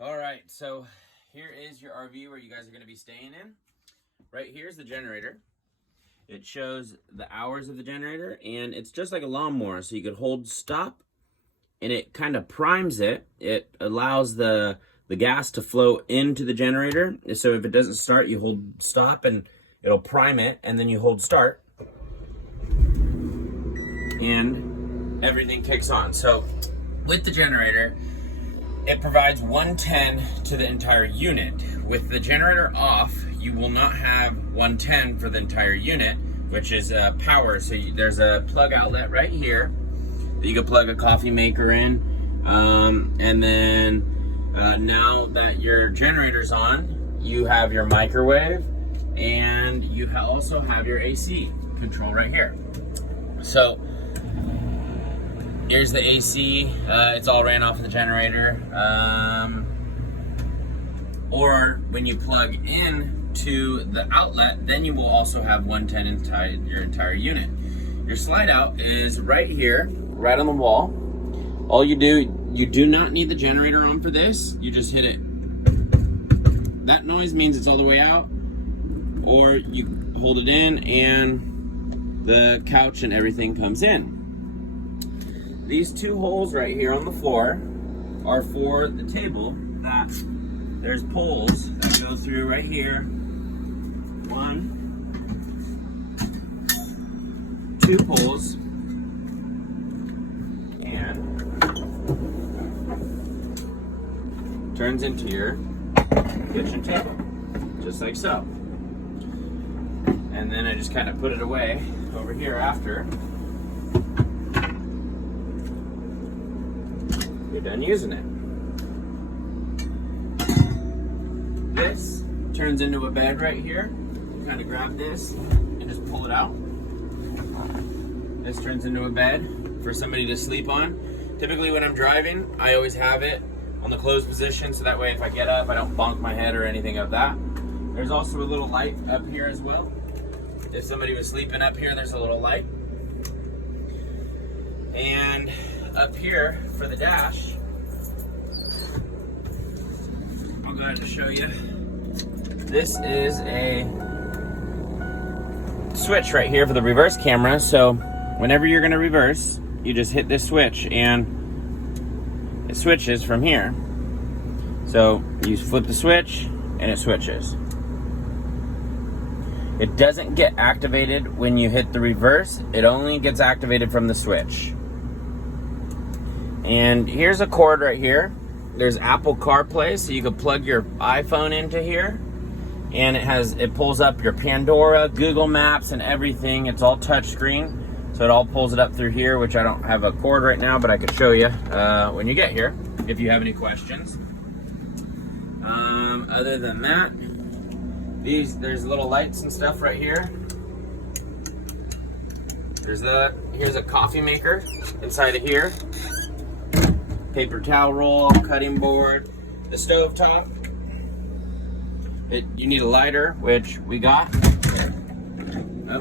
All right, so here is your RV where you guys are going to be staying in. Right here's the generator. It shows the hours of the generator, and it's just like a lawnmower, so you could hold stop, and it kind of primes it. It allows the gas to flow into the generator, so if it doesn't start, you hold stop, and it'll prime it, and then you hold start, and everything kicks on. So with the generator, it provides 110 to the entire unit. With the generator off, you will not have 110 for the entire unit, which is power. So there's a plug outlet right here that you can plug a coffee maker in. And then now that your generator's on, you have your microwave, and you also have your AC control right here. So here's the AC. It's all ran off of the generator. Or when you plug in to the outlet, then you will also have 110 inside your entire unit. Your slide out is right here, right on the wall. All you do not need the generator on for this. You just hit it. That noise means it's all the way out. Or you hold it in and the couch and everything comes in. These two holes right here on the floor are for the table. That there's poles that go through right here. 1, 2 poles, and turns into your kitchen table, just like so. And then I just kind of put it away over here after you're done using it. This turns into a bed right here. You kind of grab this and just pull it out. This turns into a bed for somebody to sleep on. Typically when I'm driving, I always have it on the closed position, so that way if I get up, I don't bonk my head or anything of that. There's also a little light up here as well. If somebody was sleeping up here, there's a little light. And up here for the dash, I'll go ahead and show you. This is a switch right here for the reverse camera. So whenever you're going to reverse, you just hit this switch and it switches from here. So you flip the switch and it switches. It doesn't get activated when you hit the reverse. It only gets activated from the switch. And here's a cord right here. There's Apple CarPlay, so you can plug your iPhone into here. And it pulls up your Pandora, Google Maps, and everything. It's all touchscreen. So it all pulls it up through here, which I don't have a cord right now, but I could show you when you get here, if you have any questions. Other than that, there's little lights and stuff right here. Here's a coffee maker inside of here. Paper towel roll, cutting board, the stove top. You need a lighter, which we got. Oh,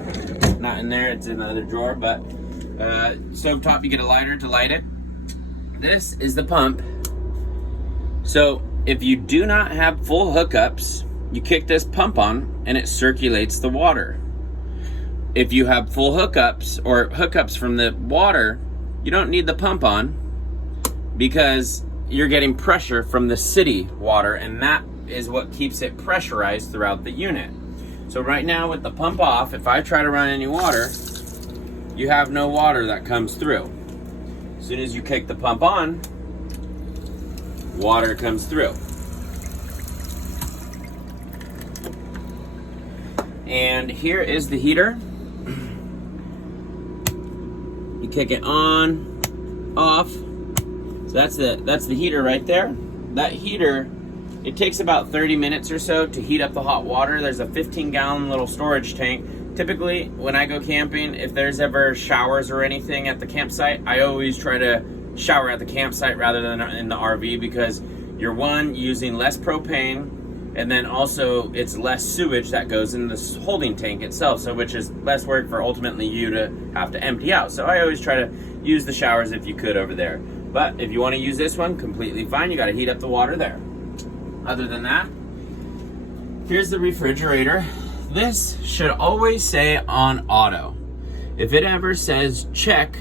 not in there, it's in the other drawer, but stove top, you get a lighter to light it. This is the pump. So if you do not have full hookups, you kick this pump on and it circulates the water. If you have full hookups or hookups from the water, you don't need the pump on because you're getting pressure from the city water, and that is what keeps it pressurized throughout the unit. So right now with the pump off, if I try to run any water, you have no water that comes through. As soon as you kick the pump on, water comes through. And here is the heater. You kick it on, off. So that's the heater right there. That heater, it takes about 30 minutes or so to heat up the hot water. There's a 15-gallon little storage tank. Typically, when I go camping, if there's ever showers or anything at the campsite, I always try to shower at the campsite rather than in the RV, because you're using less propane, and then also it's less sewage that goes in this holding tank itself, so which is less work for ultimately you to have to empty out. So I always try to use the showers if you could over there. But if you want to use this one, completely fine. You got to heat up the water there. Other than that, here's the refrigerator. This should always say on auto. If it ever says check,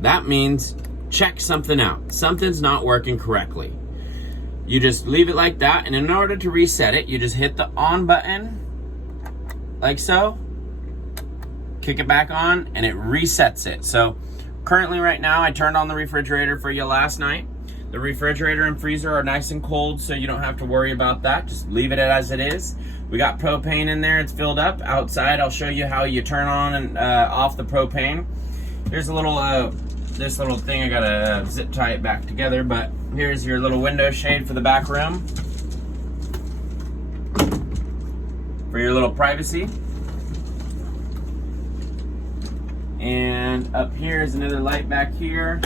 that means check something out. Something's not working correctly. You just leave it like that, and in order to reset it, you just hit the on button, like so, kick it back on, and it resets it. So currently right now, I turned on the refrigerator for you last night. The refrigerator and freezer are nice and cold, so you don't have to worry about that. Just leave it as it is. We got propane in there, it's filled up. Outside, I'll show you how you turn on and off the propane. Here's a little, this little thing, I gotta zip tie it back together, but here's your little window shade for the back room. For your little privacy. And up here is another light back here.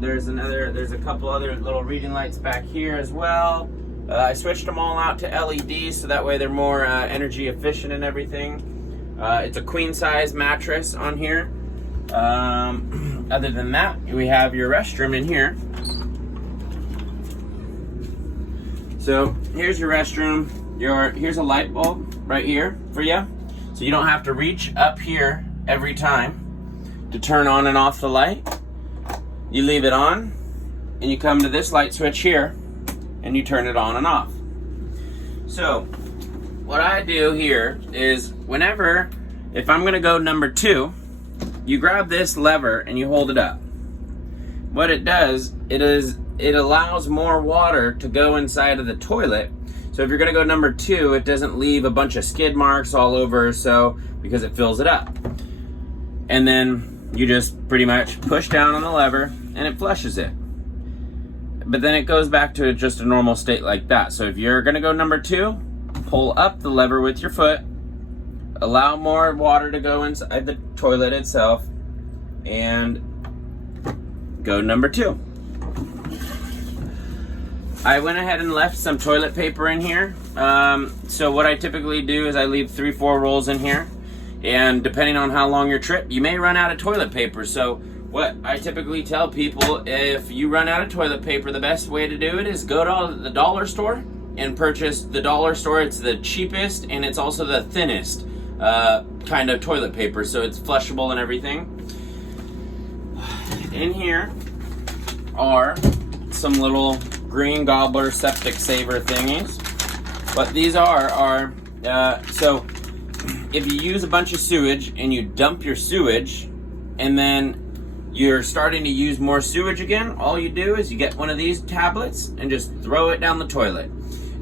There's a couple other little reading lights back here as well. I switched them all out to LEDs so that way they're more energy efficient and everything. It's a queen size mattress on here. Other than that, we have your restroom in here. So here's your restroom. Here's a light bulb right here for you. So you don't have to reach up here every time to turn on and off the light. You leave it on and you come to this light switch here and you turn it on and off. So what I do here is if I'm gonna go number 2, you grab this lever and you hold it up. What it does, it allows more water to go inside of the toilet. So if you're gonna go number 2, it doesn't leave a bunch of skid marks all over, because it fills it up. And then you just pretty much push down on the lever and it flushes it. But then it goes back to just a normal state like that. So if you're gonna go number 2, pull up the lever with your foot, allow more water to go inside the toilet itself, and go number 2. I went ahead and left some toilet paper in here. So what I typically do is I leave 3-4 rolls in here. And depending on how long your trip, you may run out of toilet paper. So what I typically tell people, if you run out of toilet paper, the best way to do it is go to the dollar store and purchase the dollar store. It's the cheapest and it's also the thinnest kind of toilet paper. So it's flushable and everything. In here are some little green gobbler septic saver thingies. What these are so if you use a bunch of sewage and you dump your sewage and then you're starting to use more sewage again, all you do is you get one of these tablets and just throw it down the toilet.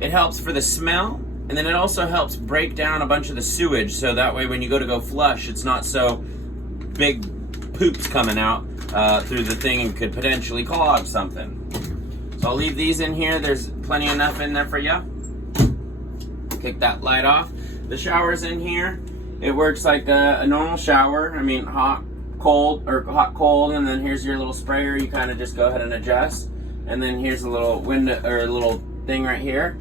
It helps for the smell, and then it also helps break down a bunch of the sewage, so that way when you go flush, it's not so big poops coming out through the thing and could potentially clog something. So I'll leave these in here. There's plenty enough in there for you. Kick that light off. The shower's in here. It works like a normal shower. I mean, hot, cold, and then here's your little sprayer. You kind of just go ahead and adjust. And then here's a little window, or a little thing right here.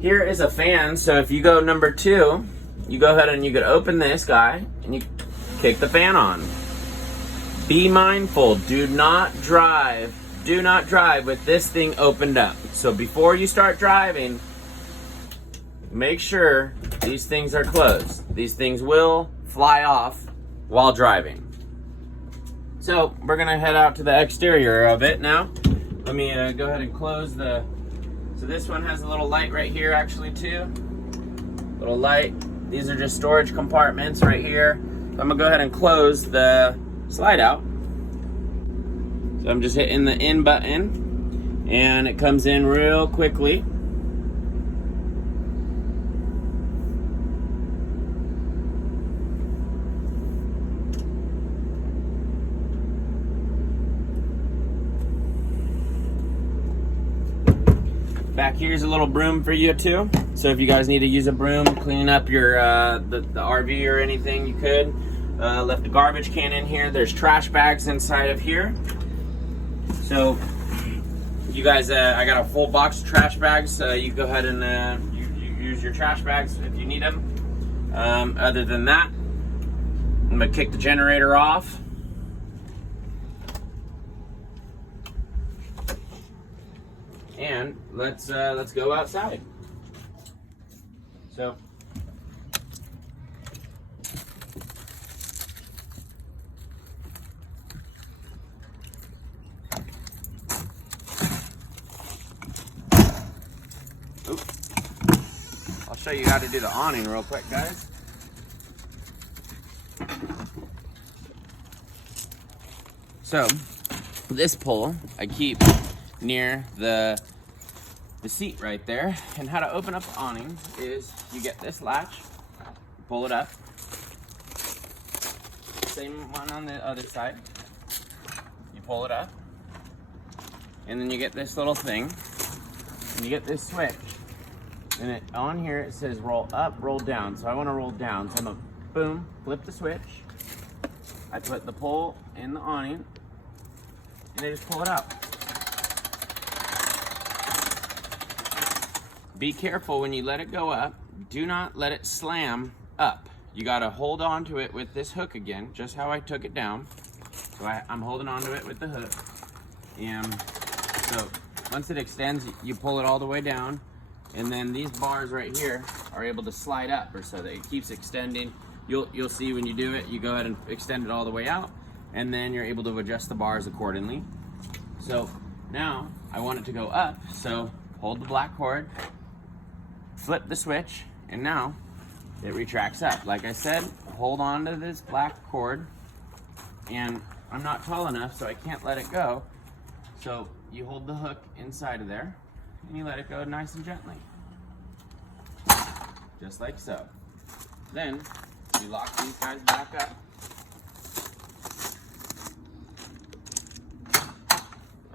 Here is a fan, so if you go number 2, you go ahead and you could open this guy, and you kick the fan on. Be mindful, do not drive with this thing opened up. So before you start driving, make sure these things are closed. These things will fly off while driving. So we're gonna head out to the exterior of it now. Let me go ahead and close so this one has a little light right here actually too. Little light. These are just storage compartments right here. So I'm gonna go ahead and close the slide out. So I'm just hitting the in button and it comes in real quickly. Back here's a little broom for you too. So if you guys need to use a broom, cleaning up your the RV or anything, you could. Left a garbage can in here. There's trash bags inside of here. So you guys, I got a full box of trash bags. You go ahead and you use your trash bags if you need them. Other than that, I'm gonna kick the generator off. And let's go outside. So I'll show you how to do the awning real quick, guys. So this pole I keep near the seat right there, and how to open up the awning is you get this latch, pull it up, same one on the other side, you pull it up, and then you get this little thing, and you get this switch, and on here it says roll up, roll down. So I want to roll down, so I'm gonna boom, flip the switch, I put the pole in the awning, and I just pull it out. Be careful when you let it go up. Do not let it slam up. You gotta hold on to it with this hook again, just how I took it down. So I'm holding on to it with the hook. And so once it extends, you pull it all the way down, and then these bars right here are able to slide up, or so that it keeps extending. You'll see when you do it, you go ahead and extend it all the way out, and then you're able to adjust the bars accordingly. So now I want it to go up, so hold the black cord, flip the switch, and now it retracts up. Like I said, hold on to this black cord, and I'm not tall enough, so I can't let it go. So you hold the hook inside of there, and you let it go nice and gently. Just like so. Then you lock these guys back up.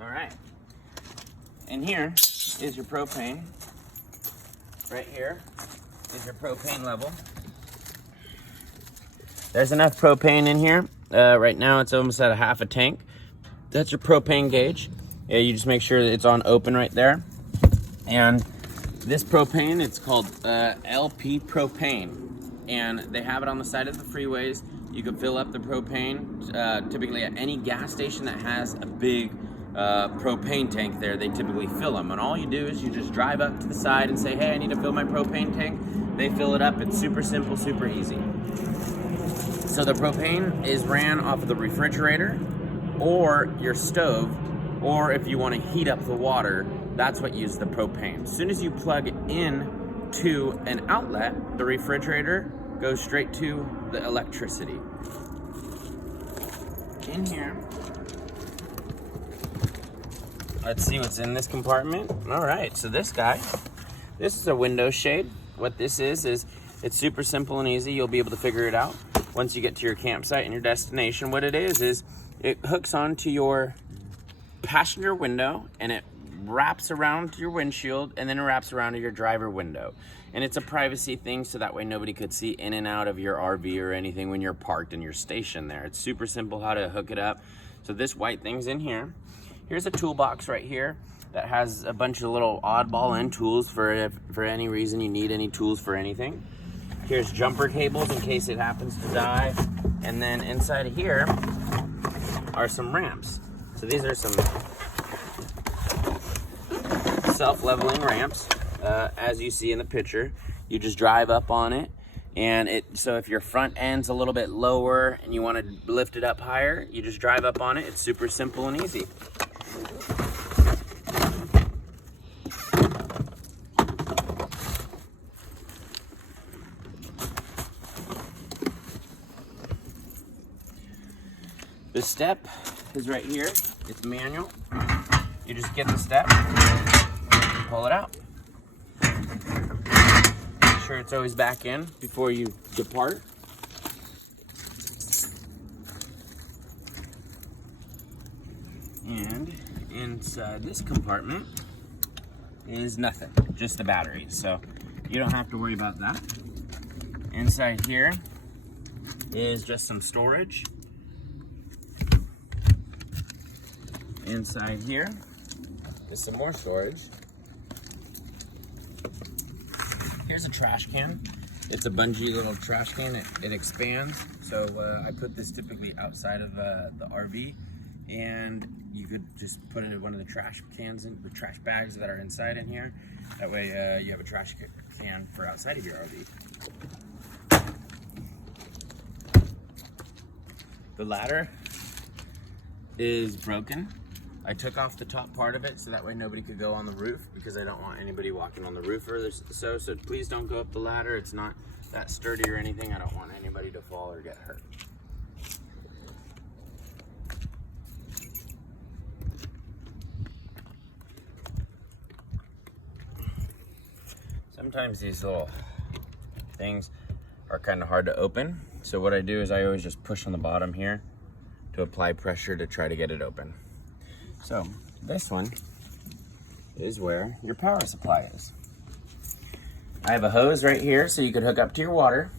All right. And here is your propane. Right here is your propane level. There's enough propane in here. Right now it's almost at a half a tank. That's your propane gauge. Yeah, you just make sure that it's on open right there. And this propane, it's called LP propane. And they have it on the side of the freeways. You can fill up the propane typically at any gas station that has a big propane tank there. They typically fill them, and all you do is you just drive up to the side and say, hey, I need to fill my propane tank. They fill it up. It's super simple, super easy. So the propane is ran off of the refrigerator or your stove, or if you want to heat up the water, that's what uses the propane. As soon as you plug in to an outlet, the refrigerator goes straight to the electricity. In here, let's see what's in this compartment. All right, so this is a window shade. What this is it's super simple and easy. You'll be able to figure it out once you get to your campsite and your destination. What it is it hooks onto your passenger window, and it wraps around your windshield, and then it wraps around to your driver window. And it's a privacy thing, so that way nobody could see in and out of your RV or anything when you're parked in your station there. It's super simple how to hook it up. So this white thing's in here. Here's a toolbox right here that has a bunch of little oddball end tools for any reason you need any tools for anything. Here's jumper cables in case it happens to die. And then inside of here are some ramps. So these are some self-leveling ramps. As you see in the picture, you just drive up on it, and so if your front end's a little bit lower and you want to lift it up higher, you just drive up on it. It's super simple and easy. The step is right here. It's manual. You just get the step, pull it out. Make sure it's always back in before you depart. And inside this compartment is nothing, just the batteries. So you don't have to worry about that. Inside here is just some storage. Inside here is some more storage. Here's a trash can. It's a bungee little trash can. It expands. So I put this typically outside of the RV, and you could just put it in one of the trash cans, the trash bags that are inside in here. That way you have a trash can for outside of your RV. The ladder is broken. I took off the top part of it so that way nobody could go on the roof, because I don't want anybody walking on the roof or so please don't go up the ladder. It's not that sturdy or anything. I don't want anybody to fall or get hurt. Sometimes these little things are kind of hard to open. So what I do is I always just push on the bottom here to apply pressure to try to get it open. So this one is where your power supply is. I have a hose right here so you could hook up to your water,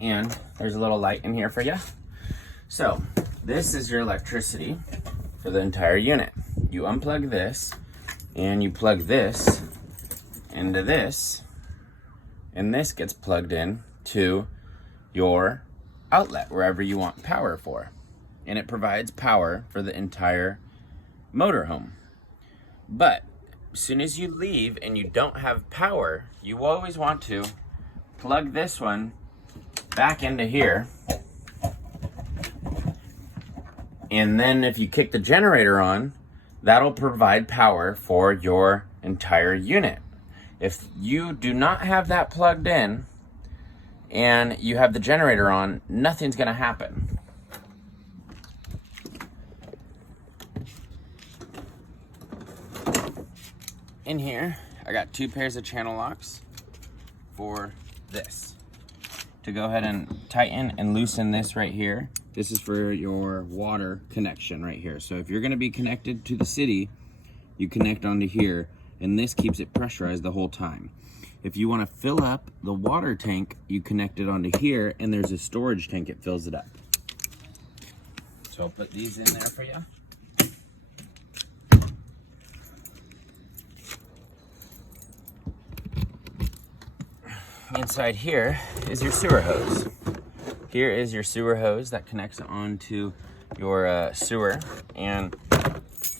and there's a little light in here for you. So this is your electricity for the entire unit. You unplug this and you plug this into this, and this gets plugged in to your outlet wherever you want power for, and it provides power for the entire motorhome. But as soon as you leave and you don't have power, you always want to plug this one back into here, and then if you kick the generator on, that'll provide power for your entire unit. If you do not have that plugged in and you have the generator on, nothing's gonna happen. In here, I got 2 pairs of channel locks for this, to go ahead and tighten and loosen this right here. This is for your water connection right here. So if you're gonna be connected to the city, you connect onto here, and this keeps it pressurized the whole time. If you wanna fill up the water tank, you connect it onto here, and there's a storage tank, it fills it up. So I'll put these in there for you. Inside here is your sewer hose. Here is your sewer hose that connects onto your sewer, and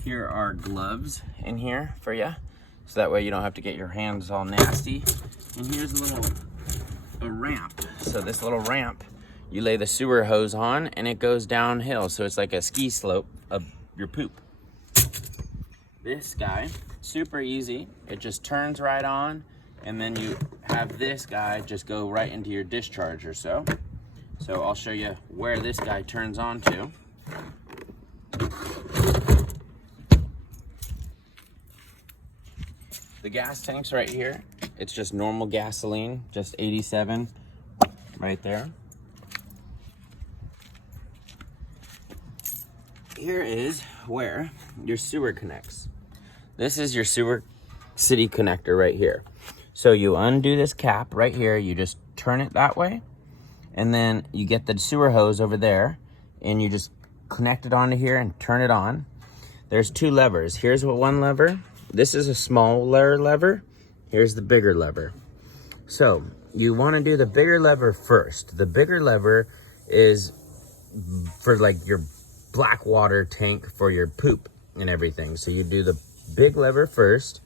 here are gloves in here for you, so that way you don't have to get your hands all nasty. And here's a ramp. So this little ramp, you lay the sewer hose on and it goes downhill, so it's like a ski slope of your poop. This guy, super easy. It just turns right on, and then you have this guy just go right into your discharge or so. So I'll show you where this guy turns on to. The gas tank's right here. It's just normal gasoline, just 87 right there. Here is where your sewer connects. This is your sewer city connector right here. So you undo this cap right here, you just turn it that way, and then you get the sewer hose over there, and you just connect it onto here and turn it on. There's 2 levers. Here's one lever. This is a smaller lever. Here's the bigger lever. So you want to do the bigger lever first. The bigger lever is for like your black water tank for your poop and everything. So you do the big lever first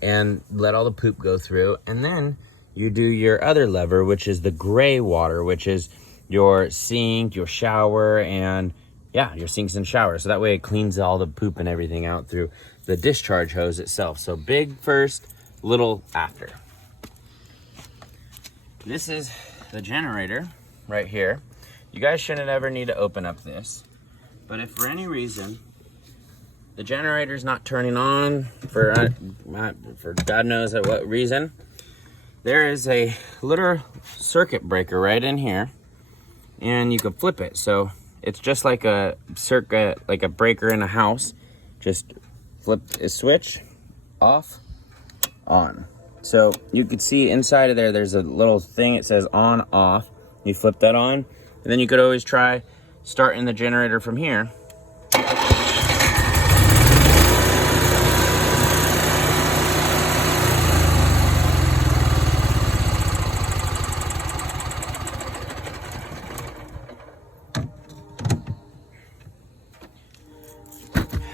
and let all the poop go through, and then you do your other lever, which is the gray water, which is your sink, your shower, and yeah, your sinks and showers. So that way it cleans all the poop and everything out through the discharge hose itself. So big first, little after. This is the generator right here. You guys shouldn't ever need to open up this, but if for any reason the generator's not turning on for God knows at what reason, there is a little circuit breaker right in here, and you can flip it. So it's just like a circuit, like a breaker in a house. Just flip a switch, off, on. So you can see inside of there, there's a little thing, it says on, off. You flip that on, and then you could always try starting the generator from here.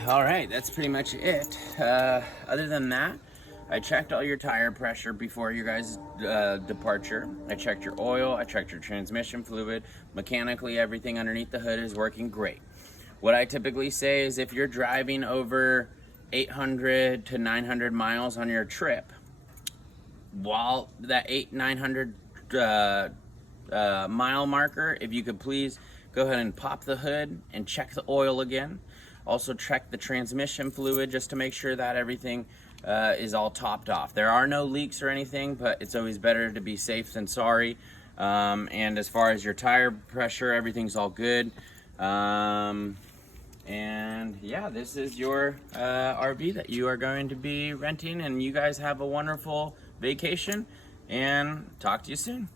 All right, that's pretty much it. Other than that, I checked all your tire pressure before your guys' departure. I checked your oil, I checked your transmission fluid. Mechanically, everything underneath the hood is working great. What I typically say is if you're driving over 800 to 900 miles on your trip, while that 900 mile marker, if you could please go ahead and pop the hood and check the oil again. Also check the transmission fluid just to make sure that everything is all topped off. There are no leaks or anything, but it's always better to be safe than sorry. And as far as your tire pressure, everything's all good. And yeah, this is your RV that you are going to be renting, and you guys have a wonderful vacation, and talk to you soon.